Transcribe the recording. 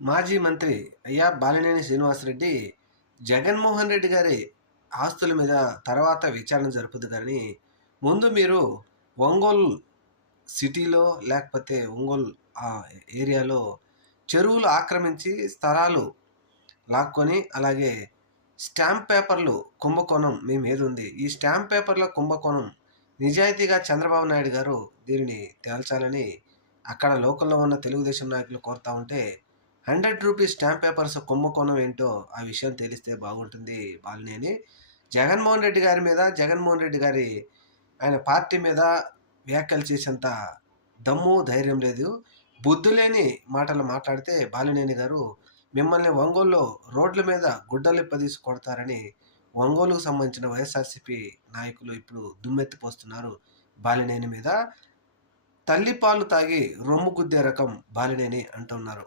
మాజీ మంత్రి అయ్యా బాలినేని శ్రీనివాసరెడ్డి జగన్మోహన్ రెడ్డి గారి ఆస్తుల మీద తర్వాత విచారణ జరుపుద్ది కానీ ముందు మీరు ఒంగోలు సిటీలో లేకపోతే ఒంగోలు ఆ ఏరియాలో చెరువులు ఆక్రమించి స్థలాలు లాక్కొని అలాగే స్టాంప్ పేపర్లు కుంభకోణం మీ మీద ఉంది. ఈ స్టాంప్ పేపర్ల కుంభకోణం నిజాయితీగా చంద్రబాబు నాయుడు గారు దీనిని తేల్చాలని అక్కడ లోకల్‌లో ఉన్న తెలుగుదేశం నాయకులు కోరుతా ఉంటే, రూ. 100 స్టాంప్ పేపర్స్ కుంభకోణం ఏంటో ఆ విషయం తెలిస్తే బాగుంటుంది బాలినేని. జగన్మోహన్ రెడ్డి గారి మీద, జగన్మోహన్ రెడ్డి గారి ఆయన పార్టీ మీద వ్యాఖ్యలు చేసేంత దమ్ము, ధైర్యం లేదు. బుద్ధులేని మాటలు మాట్లాడితే బాలినేని గారు మిమ్మల్ని ఒంగోలులో రోడ్ల మీద గుడ్డలిప్పదీసి కొడతారని ఒంగోలుకు సంబంధించిన వైఎస్ఆర్‌సీపీ నాయకులు ఇప్పుడు దుమ్మెత్తిపోస్తున్నారు బాలినేని మీద. తల్లి పాలు తాగి రొమ్ము గుద్దే రకం బాలినేని అంటున్నారు.